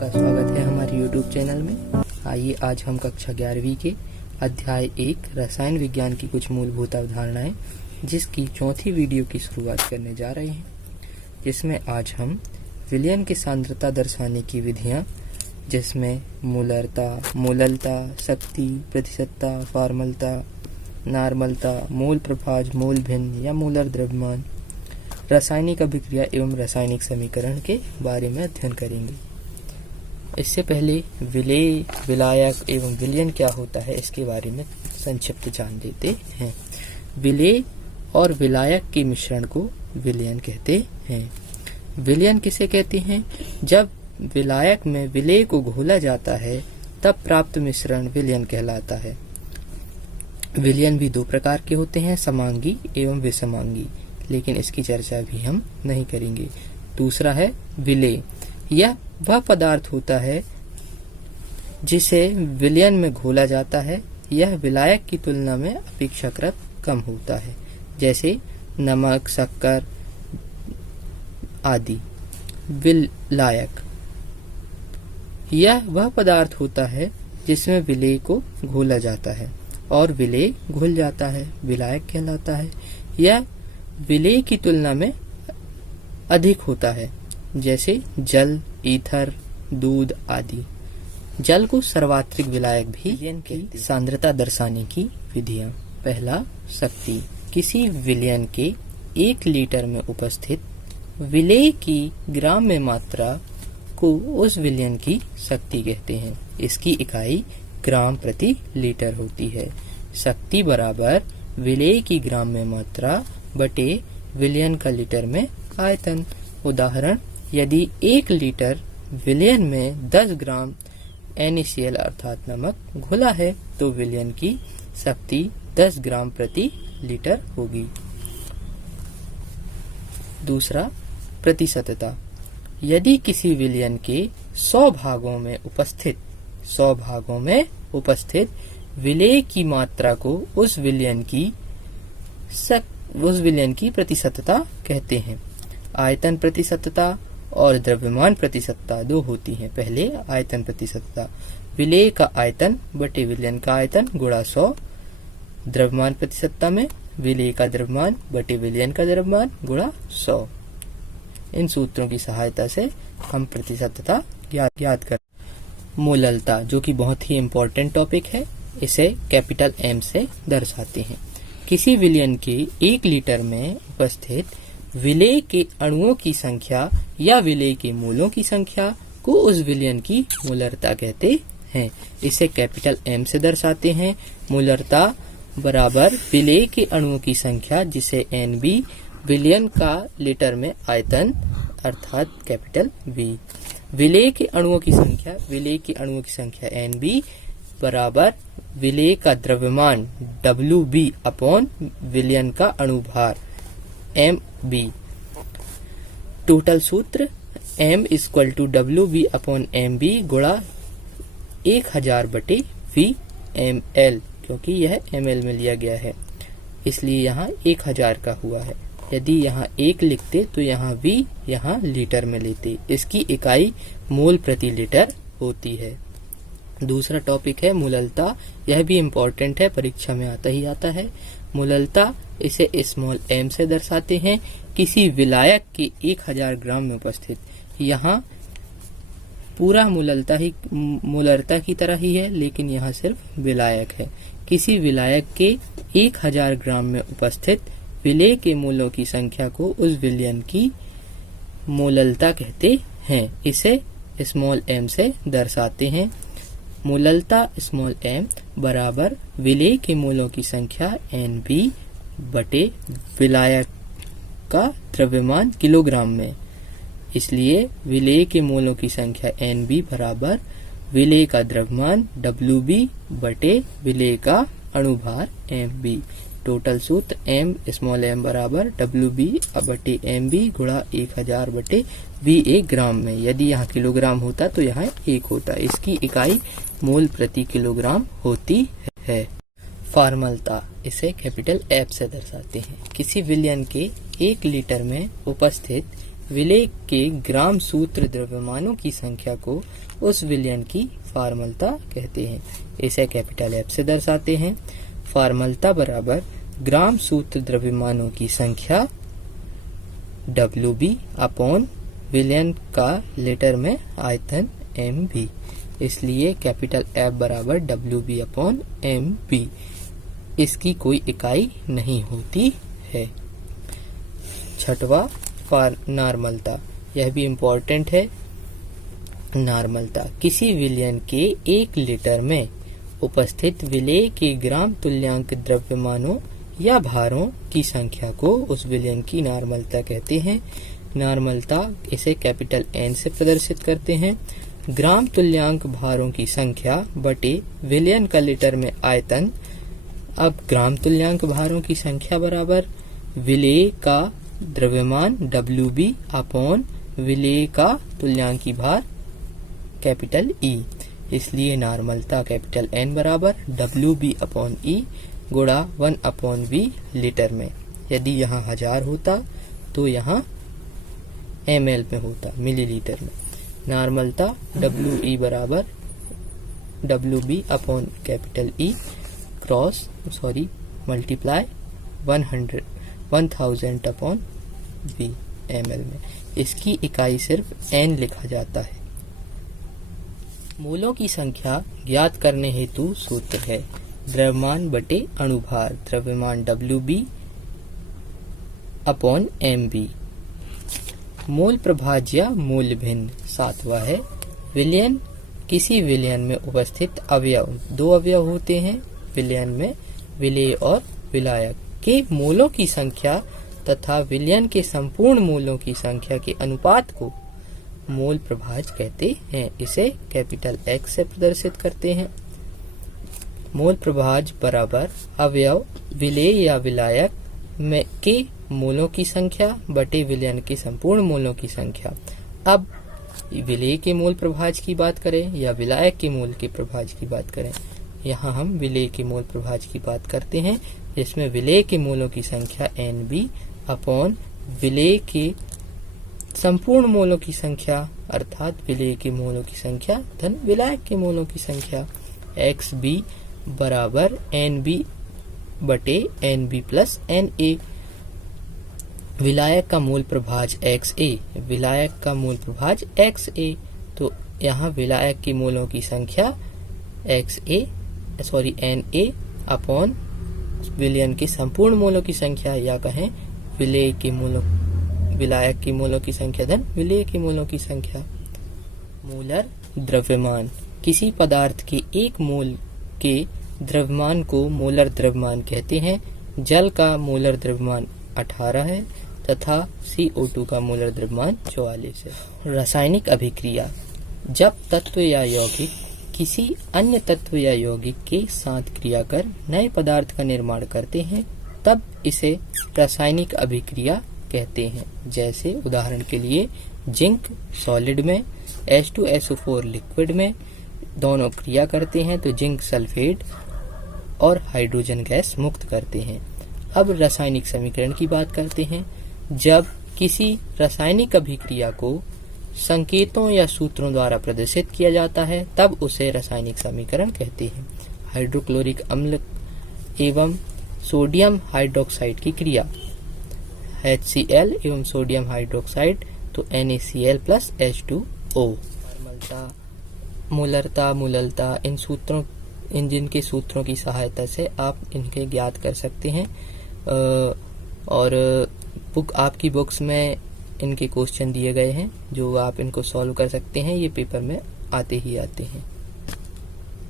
आपका स्वागत है हमारे YouTube चैनल में। आइए आज हम कक्षा 11वीं के अध्याय 1 रसायन विज्ञान की कुछ मूलभूत अवधारणाएं जिसकी चौथी वीडियो की शुरुआत करने जा रहे हैं, जिसमें आज हम विलयन की सांद्रता दर्शाने की विधियां जिसमें मूलरता, मूललता, शक्ति, प्रतिशतता, फॉर्मलता, नार्मलता, मूल प्रभाज, मूल भिन्न या मूलर द्रव्यमान, रासायनिक अभिक्रिया एवं रासायनिक समीकरण के बारे में अध्ययन करेंगे। इससे पहले विलेय, विलायक एवं विलयन क्या होता है इसके बारे में संक्षिप्त जान लेते हैं। विलेय और विलायक के मिश्रण को विलयन कहते हैं। विलयन किसे कहते हैं? जब विलायक में विलेय को घोला जाता है तब प्राप्त मिश्रण विलयन कहलाता है। विलयन भी दो प्रकार के होते हैं, समांगी एवं विषमांगी, लेकिन इसकी चर्चा भी हम नहीं करेंगे। दूसरा है विलेय। यह वह पदार्थ होता है जिसे विलयन में घोला जाता है। यह विलायक की तुलना में अपेक्षाकृत कम होता है, जैसे नमक, शक्कर आदि। विलायक यह वह पदार्थ होता है जिसमें विलेय को घोला जाता है और विलेय घुल जाता है, विलायक कहलाता है। यह विलेय की तुलना में अधिक होता है, जैसे जल, ईथर, दूध आदि। जल को सर्वात्रिक विलायक भी कहते हैं। सांद्रता दर्शाने की विधियां। पहला, शक्ति। किसी विलयन के 1 लीटर में उपस्थित विलेय की ग्राम में मात्रा को उस विलयन की शक्ति कहते हैं। इसकी इकाई ग्राम प्रति लीटर होती है। शक्ति बराबर विलेय की ग्राम में मात्रा बटे विलयन का लीटर में आयतन। उदाहरण, यदि 1 लीटर विलयन में 10 ग्राम NaCl अर्थात नमक घुला है तो विलयन की शक्ति 10 ग्राम प्रति लीटर होगी। दूसरा, प्रतिशतता। यदि किसी विलयन के 100 भागों में उपस्थित विलेय की मात्रा को उस विलयन की प्रतिशतता कहते हैं। आयतन प्रतिशतता और द्रव्यमान प्रतिशतता दो होती हैं। पहले आयतन प्रतिशतता, विलेय का आयतन बटे विलयन का आयतन गुणा 100। द्रव्यमान प्रतिशतता में विलेय का द्रव्यमान बटे विलयन का द्रव्यमान गुणा 100। इन सूत्रों की सहायता से हम प्रतिशतता याद कर। मूललता, जो कि बहुत ही इम्पोर्टेंट टॉपिक है, इसे कैपिटल M से दर्शाते हैं। किसी विलयन के 1 लीटर में उपस्थित विलेय के अणुओं की संख्या या विलेय के मोलों की संख्या को उस विलयन की मूलरता कहते हैं। इसे कैपिटल M से दर्शाते हैं। मूलरता बराबर विलेय के अणुओं की संख्या, जिसे NB, विलयन का लीटर में आयतन अर्थात कैपिटल V। विलेय के अणुओं की संख्या NB बराबर विलेय का द्रव्यमान WB अपॉन विलयन का अणुभार MB। टोटल सूत्र M = WB अपॉन MB गुणा 1000 बटे VmL, क्योंकि यह ml में लिया गया है इसलिए यहाँ 1000 का हुआ है। यदि यहाँ 1 लिखते तो यहाँ V यहाँ लीटर में लेते। इसकी इकाई मोल प्रति लीटर होती है। दूसरा टॉपिक है मूललता। यह भी इम्पोर्टेंट है, परीक्षा में आता है। मूललता, इसे स्मॉल m से दर्शाते हैं। किसी विलायक के 1000 ग्राम में उपस्थित, यहाँ पूरा मूलरता की तरह ही है, लेकिन यहाँ सिर्फ विलायक है। किसी विलायक के 1000 ग्राम में उपस्थित विलेय के मोलों की संख्या को उस विलयन की मूललता कहते हैं। इसे स्मॉल m से दर्शाते हैं। मूललता स्मॉल m बराबर विलेय के मोलों की संख्या NB बटे विलायक का द्रव्यमान किलोग्राम में। इसलिए विलेय के मोलों की संख्या NB बराबर विलेय का द्रव्यमान WB बटे विलेय का अणुभार MB। टोटल सूत्र m बराबर WB बटे MB गुणा 1000 बटे V1 ग्राम में। यदि यहाँ किलोग्राम होता तो यहाँ 1 होता। इसकी इकाई मोल प्रति किलोग्राम होती है। फॉर्मलता, इसे कैपिटल F से दर्शाते हैं। किसी विलयन के 1 लीटर में उपस्थित विलेय के ग्राम सूत्र द्रव्यमानों की संख्या को उस विलयन की फॉर्मलता कहते हैं। इसे कैपिटल F से दर्शाते हैं। फॉर्मलता बराबर ग्राम सूत्र द्रव्यमानों की संख्या WB अपॉन विलयन का लीटर में आयतन MB। इसलिए कैपिटल F बराबर WB अपॉन MB। इसकी कोई इकाई नहीं होती है। छठवा नॉर्मलता, यह भी इम्पोर्टेंट है। नॉर्मलता किसी विलयन के 1 लीटर में उपस्थित विलेय के ग्राम तुल्यांक द्रव्यमानों या भारों की संख्या को उस विलयन की नॉर्मलता कहते हैं। नॉर्मलता इसे कैपिटल N से प्रदर्शित करते हैं। ग्राम तुल्यांक भारों की संख्या बटे विलयन का लीटर में आयतन। अब ग्राम तुल्यांक भारों की संख्या बराबर विलेय का द्रव्यमान WB अपॉन विलेय का तुल्यांकी भार कैपिटल E। इसलिए नॉर्मलता कैपिटल N बराबर WB अपॉन E गुणा 1 अपॉन V लीटर में। यदि यहाँ 1000 होता तो यहाँ ml में होता, मिलीलीटर में। नॉर्मलता WE बराबर WB upon capital E multiply 1000 upon V ml में। इसकी इकाई सिर्फ N लिखा जाता है। मोलों की संख्या ज्ञात करने हेतु सूत्र है द्रव्यमान बटे अणुभार। द्रव्यमान WB अपॉन MB। मोल प्रभाज्य या मूल भिन्न। 7वां है विलयन। किसी विलयन में उपस्थित अवयव, 2 अवयव होते हैं विलयन में, विलेय और विलायक, के मोलों की संख्या तथा विलयन के संपूर्ण मोलों की संख्या के अनुपात को मोल प्रभाज्य कहते हैं। इसे कैपिटल X से प्रदर्शित करते हैं। मोल प्रभाज्य बराबर अवयव विलेय या विलायक में के मोलों की संख्या बटे विलयन के संपूर्ण मोलों की संख्या। अब विलेय के मोल प्रभाज्य की बात करें या विलायक के मोल के प्रभाज्य की बात करें, यहाँ हम विलेय के मोल प्रभाज्य की बात करते हैं, जिसमें विलेय के मोलों की संख्या NB अपॉन विलेय के संपूर्ण मोलों की संख्या अर्थात विलेय के मोलों की संख्या धन विलायक के मोलों की संख्या XB बराबर NB बटे NB प्लस NA। विलायक का मूल प्रभाज्य XA, विलायक का मूल प्रभाज्य XA। तो यहाँ विलायक के मोलों की संख्या NA अपॉन विलयन के संपूर्ण मोलों की संख्या, या कहें विलायक के मोलों की संख्या धन विलेय के मोलों की संख्या। मोलर द्रव्यमान। किसी पदार्थ के 1 मोल के द्रव्यमान को मोलर द्रव्यमान कहते हैं। जल का मोलर द्रव्यमान 18 है तथा CO2 का मोलर द्रव्यमान 44 है। रासायनिक अभिक्रिया। जब तत्व या यौगिक किसी अन्य तत्व या यौगिक के साथ क्रिया कर नए पदार्थ का निर्माण करते हैं तब इसे रासायनिक अभिक्रिया कहते हैं। जैसे उदाहरण के लिए जिंक सॉलिड में H2SO4 लिक्विड में दोनों क्रिया करते हैं तो जिंक सल्फेट और हाइड्रोजन गैस मुक्त करते हैं। अब रासायनिक समीकरण की बात करते हैं। जब किसी रासायनिक अभिक्रिया को संकेतों या सूत्रों द्वारा प्रदर्शित किया जाता है तब उसे रासायनिक समीकरण कहते हैं। हाइड्रोक्लोरिक अम्ल एवं सोडियम हाइड्रोक्साइड की क्रिया HCl एवं सोडियम हाइड्रोक्साइड तो NaCl प्लस H2O। मोलरता, मूललता, इन जिनके सूत्रों की सहायता से आप इनके ज्ञात कर सकते हैं और आपकी बुक्स में इनके क्वेश्चन दिए गए हैं जो आप इनको सॉल्व कर सकते हैं। ये पेपर में आते ही आते हैं।